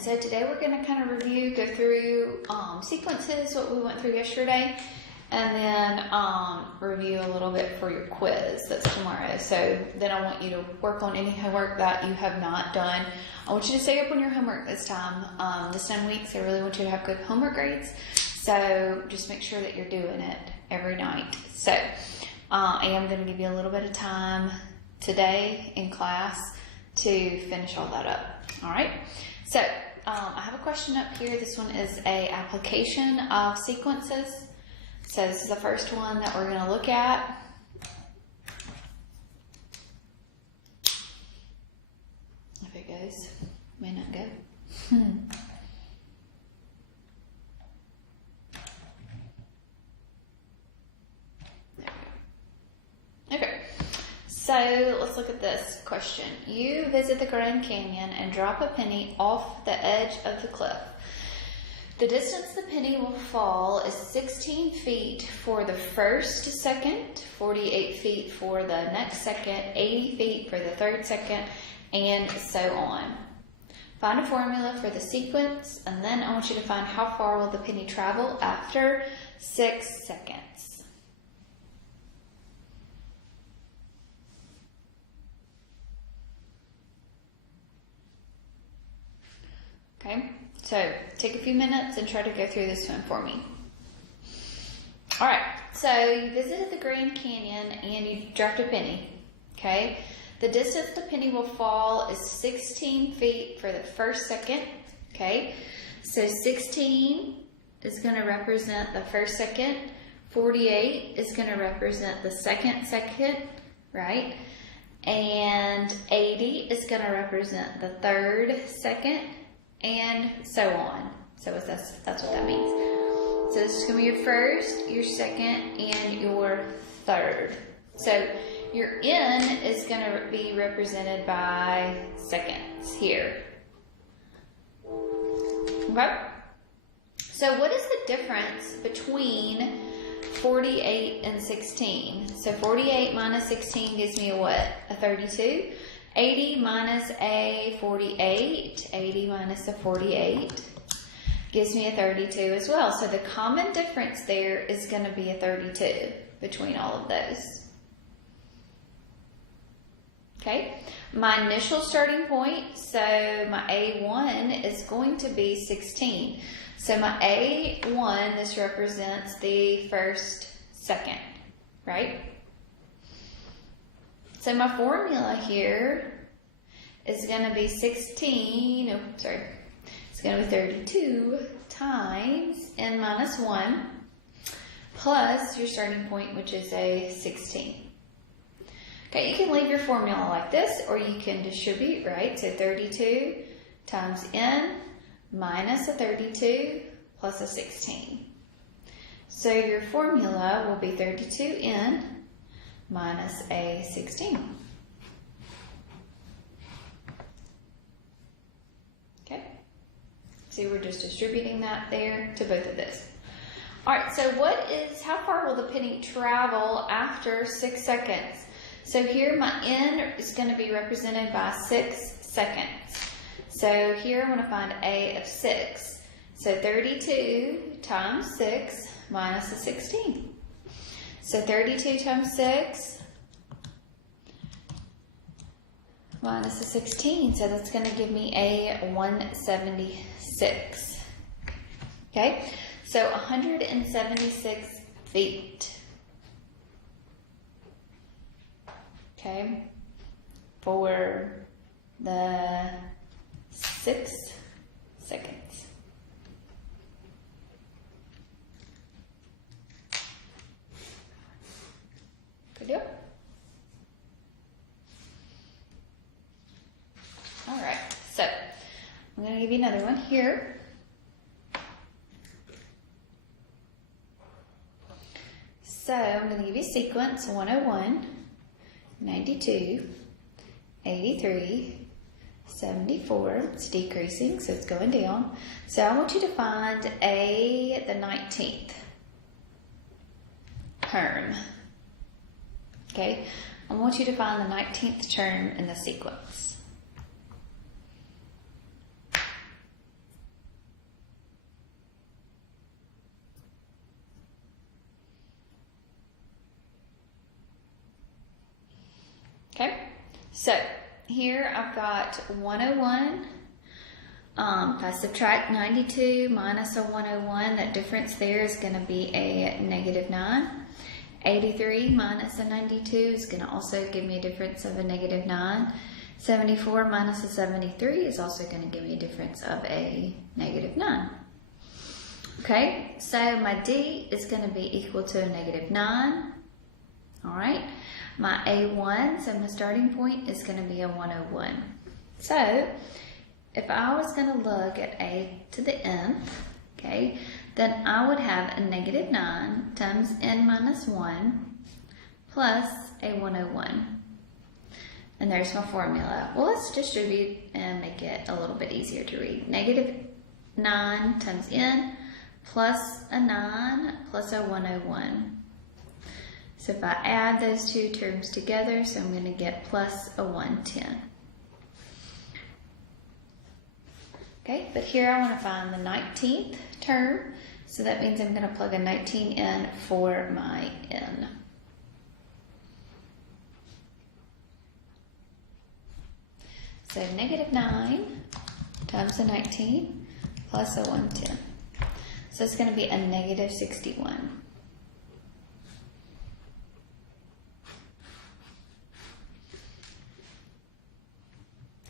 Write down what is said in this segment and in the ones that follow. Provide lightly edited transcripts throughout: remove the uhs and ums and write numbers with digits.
So today we're going to kind of review, go through sequences, what we went through yesterday, and then review a little bit for your quiz that's tomorrow. So then I want you to work on any homework that you have not done. I want you to stay up on your homework this time, this 10 weeks. I really want you to have good homework grades. So just make sure that you're doing it every night. So I am going to give you a little bit of time today in class to finish all that up. All right. So I have a question up here. This one is a application of sequences. So this is the first one that we're going to look at. If it goes, may not go. There we go. Okay. So let's look at this question. You visit the Grand Canyon and drop a penny off the edge of the cliff. The distance the penny will fall is 16 feet for the first second, 48 feet for the next second, 80 feet for the third second, and so on. Find a formula for the sequence, and then I want you to find how far will the penny travel after 6 seconds. Okay, so take a few minutes and try to go through this one for me. All right, so you visited the Grand Canyon and you dropped a penny, okay? The distance the penny will fall is 16 feet for the first second, okay? So 16 is going to represent the first second. 48 is going to represent the second, right? And 80 is going to represent the third second. And so on. So that's what that means. So this is going to be your first, your second, and your third. So your N is going to be represented by seconds here. Okay? So what is the difference between 48 and 16? So 48 minus 16 gives me a what? A 32. 80 minus a 48, 80 minus a 48 gives me a 32 as well. So the common difference there is going to be a 32 between all of those. Okay, my initial starting point, so my A1 is going to be 16. So my A1, this represents the first second, right? So my formula here is going to be 16, it's going to be 32 times n minus 1 plus your starting point, which is a 16. Okay, you can leave your formula like this, or you can distribute, right? So 32 times n minus a 32 plus a 16. So your formula will be 32n minus a 16. Okay, see, we're just distributing that there to both of this. All right, so how far will the penny travel after 6 seconds? So here my N is going to be represented by 6 seconds. So here I'm going to find A of 6. So 32 times 6 minus a 16. So 32 times 6 minus a 16. So that's going to give me a 176. Okay, so 176 feet. Okay, for the 6 seconds. Good deal. All right, so I'm going to give you another one here. So I'm going to give you sequence 101, 92, 83, 74. It's decreasing, so it's going down. So I want you to find the 19th term. Okay, I want you to find the 19th term in the sequence. Okay, so here I've got 101. If I subtract 92 minus a 101, that difference there is going to be a -9. 83 minus a 92 is going to also give me a difference of a -9. 74 minus a 73 is also going to give me a difference of a -9. Okay, so my D is going to be equal to a -9. All right, my A1, so my starting point is going to be a 101. So if I was going to look at A to the nth, okay, then I would have a -9 times n minus 1 plus a 101. And there's my formula. Well, let's distribute and make it a little bit easier to read. -9 times n plus a 9 plus a 101. So if I add those two terms together, so I'm going to get plus a 110. Okay, but here I want to find the 19th term, so that means I'm going to plug a 19 in for my n. So -9 times a 19 plus a 110. So it's going to be a -61.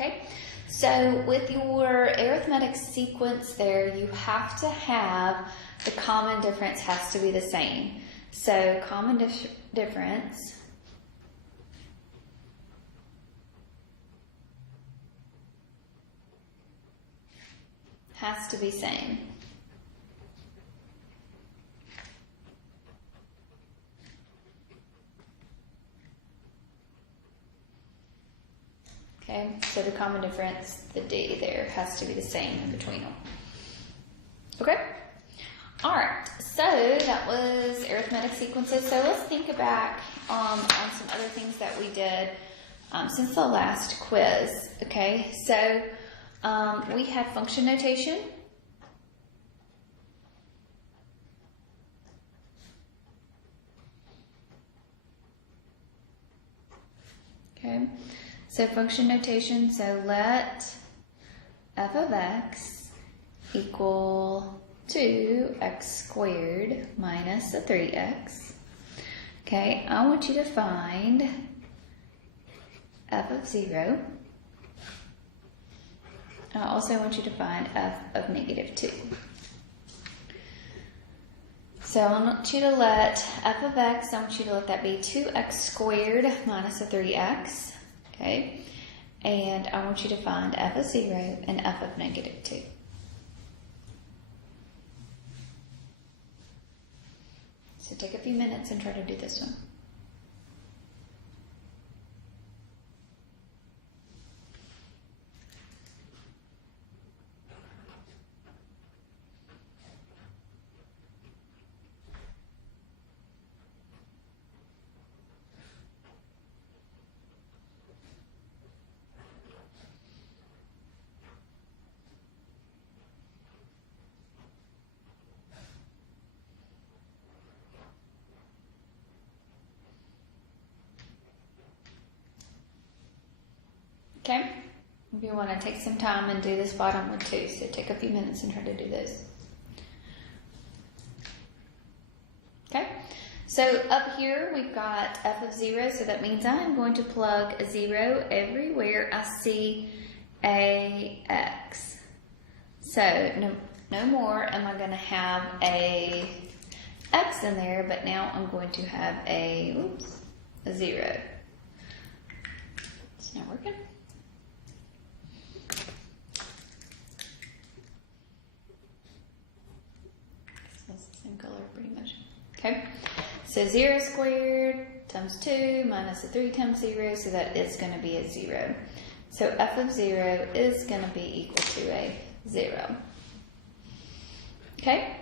Okay, so with your arithmetic sequence there, you have to have the common difference has to be the same. So common difference has to be same. Okay, so the common difference, the D there, has to be the same in between them. Okay? All right, so that was arithmetic sequences. So let's think back on some other things that we did since the last quiz. Okay, so we had function notation. Okay, so function notation, so let f of x equal 2x squared minus a 3x. Okay, I want you to find f of 0. I also want you to find f of -2. So I want you to let f of x, I want you to let that be 2x squared minus a 3x. Okay, and I want you to find f of 0 and f of -2. So take a few minutes and try to do this one. Okay, if you want to take some time and do this bottom one too, so take a few minutes and try to do this. Okay, so up here we've got f of 0, so that means I am going to plug a 0 everywhere I see a x. So no more am I going to have a x in there, but now I'm going to have a 0. It's not working. Color pretty much. Okay, so 0 squared times 2 minus a 3 times 0, so that is going to be a 0. So f of 0 is going to be equal to a 0. Okay,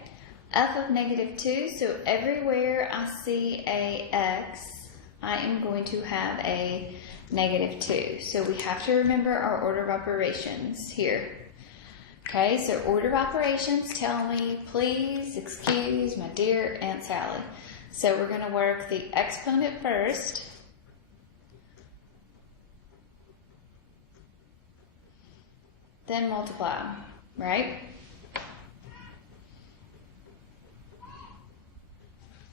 f of -2, so everywhere I see a x, I am going to have a -2. So we have to remember our order of operations here. Okay, so order of operations tell me, please excuse my dear Aunt Sally. So we're going to work the exponent first. then multiply, right?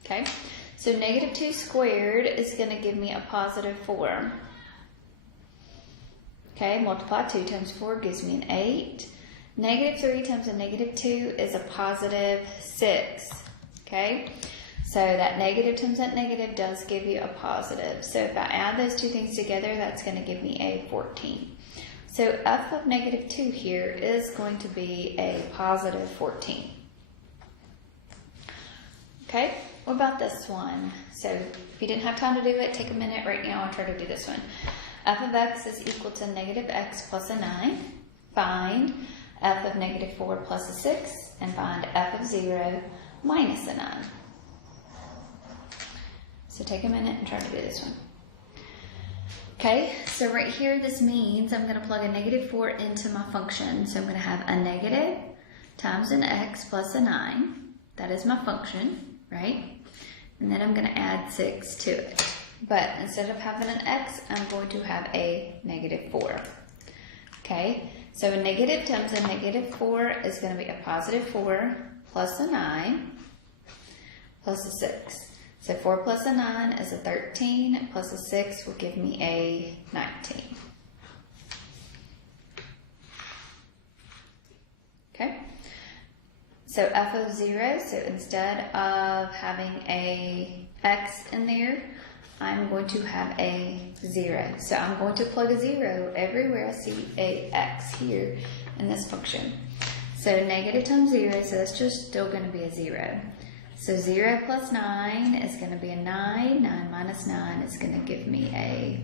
Okay, so negative 2 squared is going to give me a positive 4. Okay, multiply 2 times 4 gives me an 8. Negative 3 times a negative 2 is a positive 6. Okay, so that negative times that negative does give you a positive. So if I add those two things together, that's going to give me a 14. So f of negative 2 here is going to be a positive 14. Okay, what about this one? So if you didn't have time to do it, take a minute right now and try to do this one. F of x is equal to negative x plus a 9. Find f of negative 4 plus a 6, and find f of 0 minus a 9. So take a minute and try to do this one. Okay, so right here this means I'm going to plug a negative 4 into my function. So I'm going to have a negative times an x plus a 9. That is my function, right? And then I'm going to add 6 to it. But instead of having an x, I'm going to have a negative 4. Okay, so a negative times a negative 4 is going to be a positive 4 plus a 9 plus a 6. So 4 plus a 9 is a 13 plus a 6 will give me a 19. Okay, so f of 0, so instead of having a x in there, I'm going to have a 0. So I'm going to plug a 0 everywhere I see a x here in this function. So negative times 0, so that's just still going to be a 0. So 0 plus 9 is going to be a 9. 9 minus 9 is going to give me a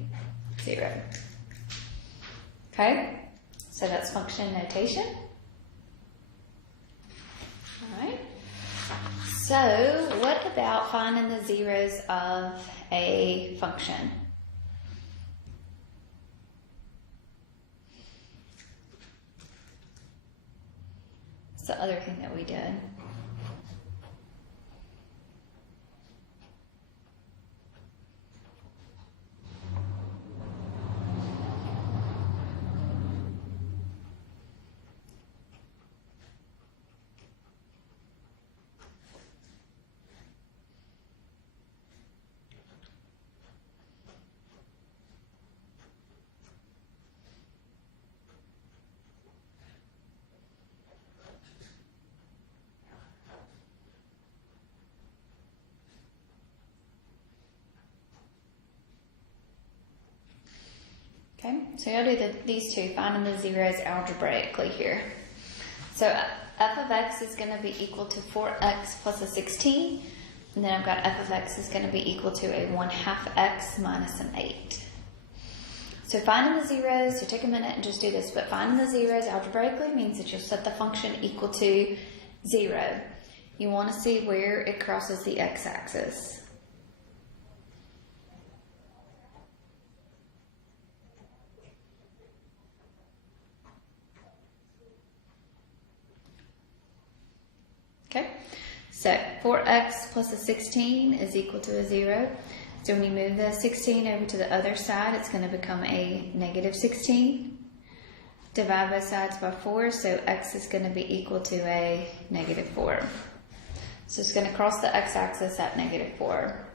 0. Okay, so that's function notation. All right. So what about finding the zeros of a function? It's the other thing that we did. Okay, so I'll do these two, finding the zeros algebraically here. So f of x is going to be equal to 4x plus a 16. And then I've got f of x is going to be equal to a 1/2 x minus an 8. So finding the zeros, so take a minute and just do this, but finding the zeros algebraically means that you'll set the function equal to 0. You want to see where it crosses the x-axis. Okay, so 4x plus a 16 is equal to a 0. So when you move the 16 over to the other side, it's going to become a negative 16. Divide both sides by 4, so x is going to be equal to a negative 4. So it's going to cross the x-axis at negative 4.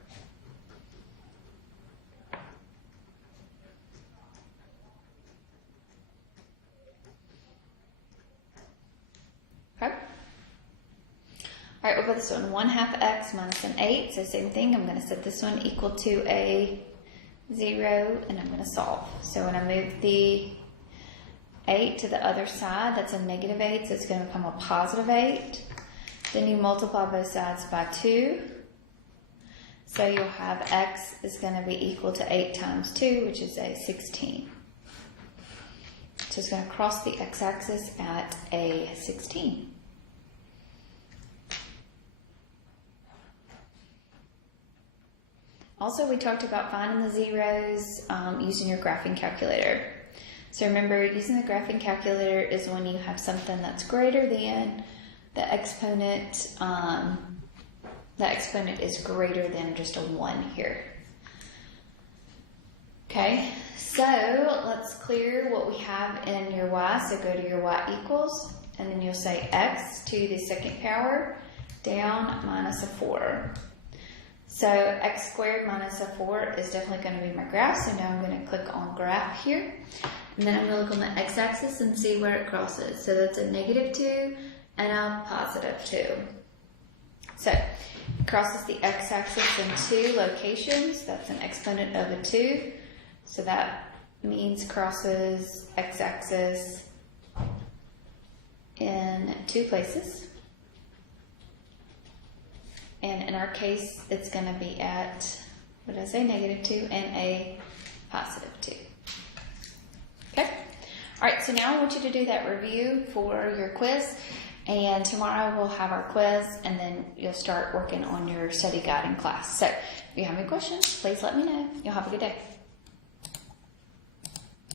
Okay. All right, what about this one? 1/2 x minus an 8. So same thing, I'm going to set this one equal to a 0, and I'm going to solve. So when I move the 8 to the other side, that's a negative 8, so it's going to become a positive 8. Then you multiply both sides by 2. So you'll have x is going to be equal to 8 times 2, which is a 16. So it's going to cross the x-axis at a 16. Also, we talked about finding the zeros using your graphing calculator. So remember, using the graphing calculator is when you have something that's greater than the exponent is greater than just a 1 here. Okay, so let's clear what we have in your y. So go to your y equals, and then you'll say x to the second power down minus a 4. So x squared minus a 4 is definitely going to be my graph. So now I'm going to click on graph here. And then I'm going to look on the x-axis and see where it crosses. So that's a -2 and a +2. So it crosses the x-axis in 2 locations. That's an exponent of a 2. So that means crosses x-axis in 2 places. And in our case, it's going to be at, what did I say, -2 and a +2. Okay? All right, so now I want you to do that review for your quiz. And tomorrow we'll have our quiz, and then you'll start working on your study guide in class. So if you have any questions, please let me know. You'll have a good day.